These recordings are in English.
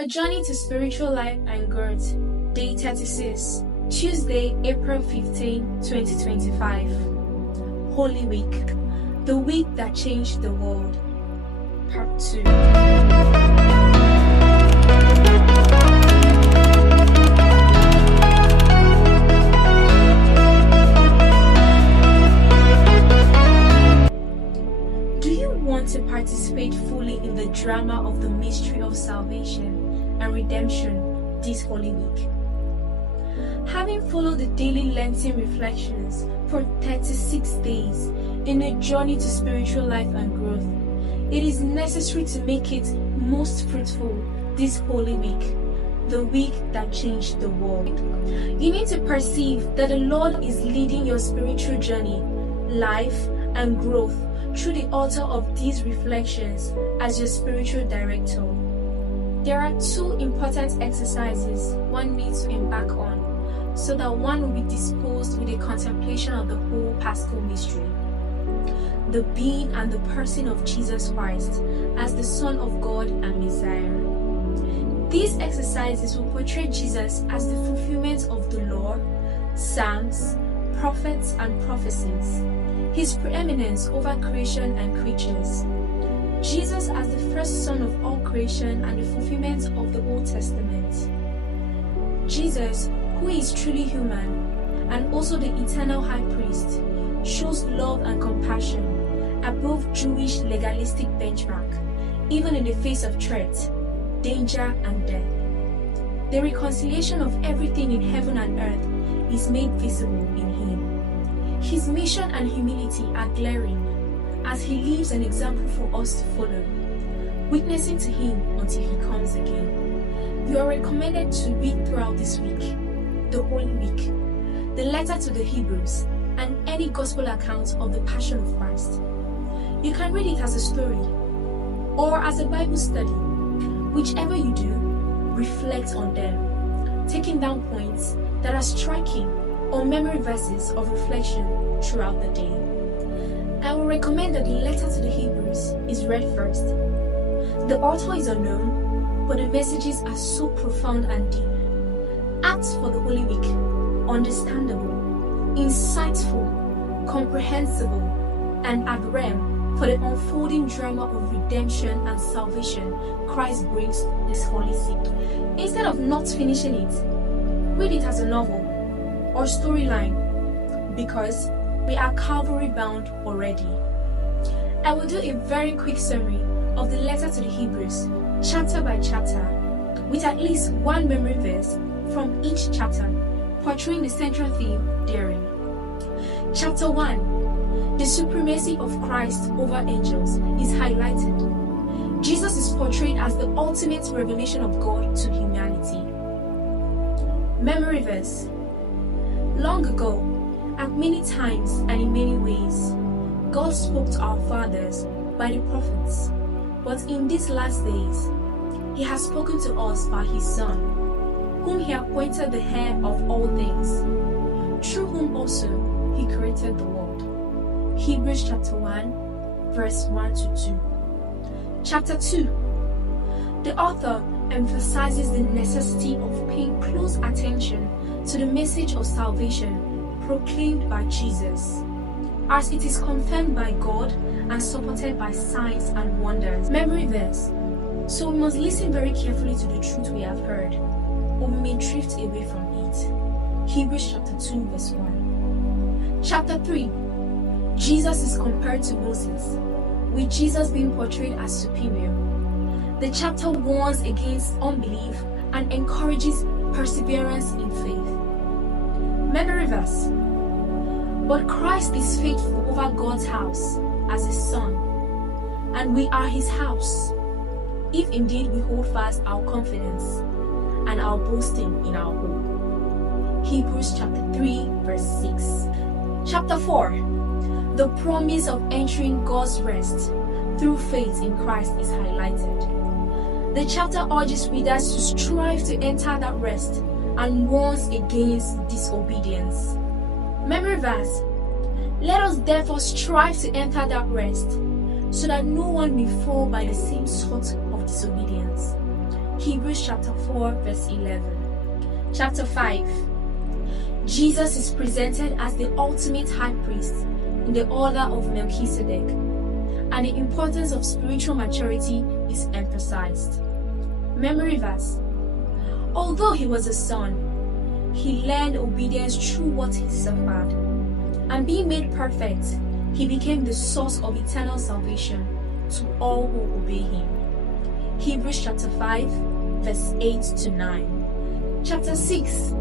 A Journey to Spiritual Life and Growth, Day 36, Tuesday, April 15, 2025. Holy Week, the week that changed the world. Part 2. Do you want to participate fully in the drama of the mystery of salvation and redemption this Holy Week? Having followed the daily Lenten reflections for 36 days in a journey to spiritual life and growth, it is necessary to make it most fruitful this Holy Week, the week that changed the world. You need to perceive that the Lord is leading your spiritual journey, life, and growth through the author of these reflections as your spiritual director. There are two important exercises one needs to embark on so that one will be disposed with a contemplation of the whole Paschal mystery: the being and the person of Jesus Christ as the Son of God and Messiah. These exercises will portray Jesus as the fulfillment of the law, Psalms, prophets, and prophecies, his preeminence over creation and creatures, Jesus as the first Son of all creation and the fulfillment of the Old Testament, Jesus, who is truly human and also the eternal high priest, shows love and compassion above Jewish legalistic benchmark, even in the face of threat, danger, and death. The reconciliation of everything in heaven and earth is made visible in him. His mission and humility are glaring as he leaves an example for us to follow, witnessing to him until he comes again. You are recommended to read throughout this week, the Holy Week, the letter to the Hebrews, and any gospel account of the Passion of Christ. You can read it as a story or as a Bible study. Whichever you do, reflect on them, taking down points that are striking or memory verses of reflection throughout the day. I will recommend that the letter to the Hebrews is read first. The author is unknown, but the messages are so profound and deep. Apt for the Holy Week, understandable, insightful, comprehensible, and ad rem for the unfolding drama of redemption and salvation Christ brings this holy seed. Instead of not finishing it, read it as a novel or storyline, because we are Calvary bound already. I will do a very quick summary of the letter to the Hebrews, chapter by chapter, with at least one memory verse from each chapter, portraying the central theme therein. Chapter 1. The supremacy of Christ over angels is highlighted. Jesus is portrayed as the ultimate revelation of God to humanity. Memory verse. Long ago, at many times and in many ways, God spoke to our fathers by the prophets, but in these last days, he has spoken to us by his Son, whom he appointed the heir of all things, through whom also he created the world. Hebrews chapter 1, verse 1 to 2. Chapter 2. The author emphasizes the necessity of paying close attention to the message of salvation proclaimed by Jesus, as it is confirmed by God and supported by signs and wonders. Memory verse. So we must listen very carefully to the truth we have heard, or we may drift away from it. Hebrews chapter 2, verse 1. Chapter 3. Jesus is compared to Moses, with Jesus being portrayed as superior. The chapter warns against unbelief and encourages perseverance in faith. Memory verse. But Christ is faithful over God's house as his Son, and we are his house, if indeed we hold fast our confidence and our boasting in our hope. Hebrews chapter 3, verse 6. Chapter 4. The promise of entering God's rest through faith in Christ is highlighted. The chapter urges readers to strive to enter that rest and warns against disobedience. Memory verse. Let us therefore strive to enter that rest, so that no one may fall by the same sort of disobedience. Hebrews chapter 4 verse 11. Chapter 5. Jesus is presented as the ultimate high priest in the order of Melchizedek, and the importance of spiritual maturity is emphasized. Memory verse. Although he was a son, he learned obedience through what he suffered, and being made perfect, he became the source of eternal salvation to all who obey him. Hebrews chapter 5 verse 8 to 9. Chapter 6.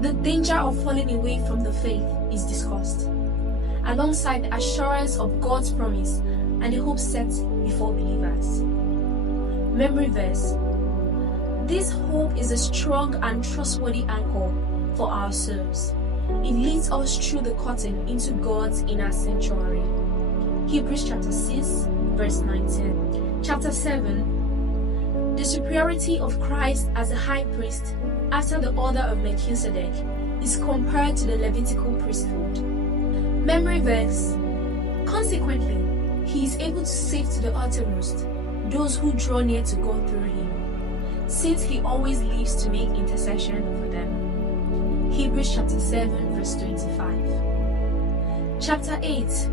The danger of falling away from the faith is discussed, alongside the assurance of God's promise and the hope set before believers. Memory verse. This hope is a strong and trustworthy anchor for our souls. It leads us through the curtain into God's inner sanctuary. Hebrews chapter 6 verse 19. Chapter 7. The superiority of Christ as a high priest after the order of Melchizedek is compared to the Levitical priesthood. Memory verse. Consequently, he is able to save to the uttermost those who draw near to God through him, since he always lives to make intercession for them. Hebrews chapter 7 verse 25. Chapter 8.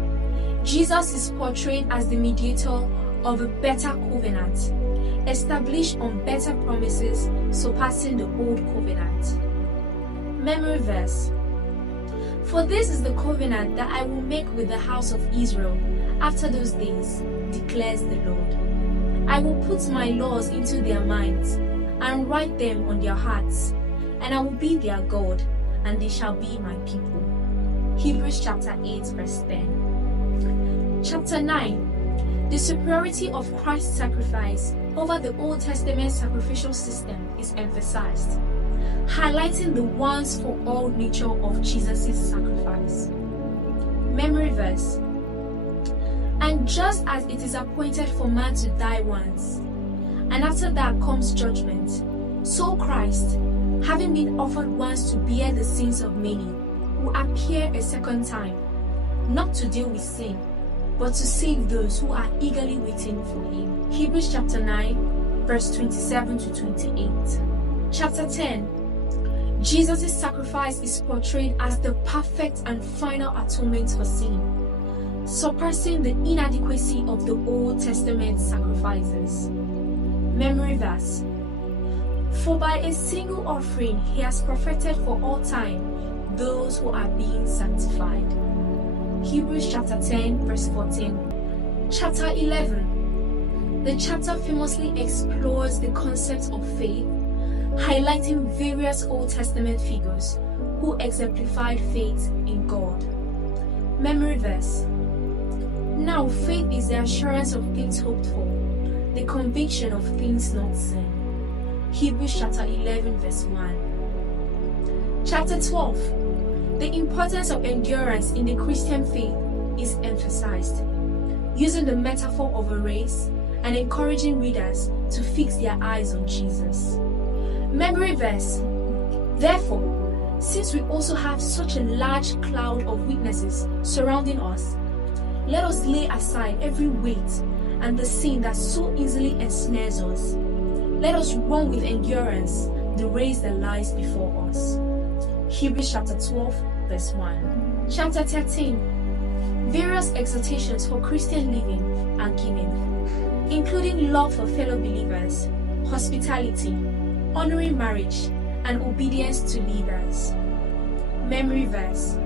Jesus is portrayed as the mediator of a better covenant, established on better promises surpassing the old covenant. Memory verse. For this is the covenant that I will make with the house of Israel after those days, declares the Lord. I will put my laws into their minds and write them on their hearts, and I will be their God, and they shall be my people. Hebrews chapter 8 verse 10. Chapter 9. The superiority of Christ's sacrifice over the Old Testament sacrificial system is emphasized, highlighting the once for all nature of Jesus' sacrifice. Memory verse. And just as it is appointed for man to die once, and after that comes judgment, so Christ, having been offered once to bear the sins of many, will appear a second time, not to deal with sin, but to save those who are eagerly waiting for him. Hebrews chapter 9, verse 27 to 28. Chapter 10. Jesus' sacrifice is portrayed as the perfect and final atonement for sin, surpassing the inadequacy of the Old Testament sacrifices. Memory verse. For by a single offering he has perfected for all time those who are being sanctified. Hebrews chapter 10 verse 14. Chapter 11. The chapter famously explores the concept of faith, highlighting various Old Testament figures who exemplified faith in God. Memory verse. Now faith is the assurance of things hoped for, the conviction of things not seen. Hebrews chapter 11 verse 1. Chapter 12. The importance of endurance in the Christian faith is emphasized, using the metaphor of a race and encouraging readers to fix their eyes on Jesus. Memory verse. Therefore, since we also have such a large cloud of witnesses surrounding us, let us lay aside every weight and the sin that so easily ensnares us. Let us run with endurance the race that lies before us. Hebrews chapter 12 verse 1. Chapter 13. Various exhortations for Christian living are given, including love for fellow believers, hospitality, honoring marriage, and obedience to leaders. Memory verse.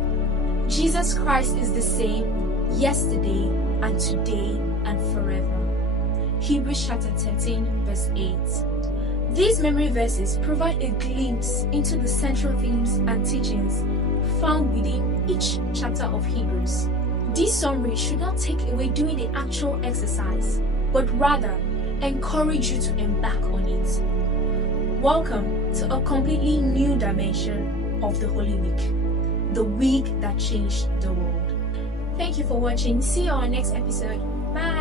Jesus Christ is the same yesterday and today and forever. Hebrews chapter 13 verse 8. These memory verses provide a glimpse into the central themes and teachings found within each chapter of Hebrews. This summary should not take away doing the actual exercise, but rather encourage you to embark on it. Welcome to a completely new dimension of the Holy Week, the week that changed the world. Thank you for watching. See you on our next episode. Bye.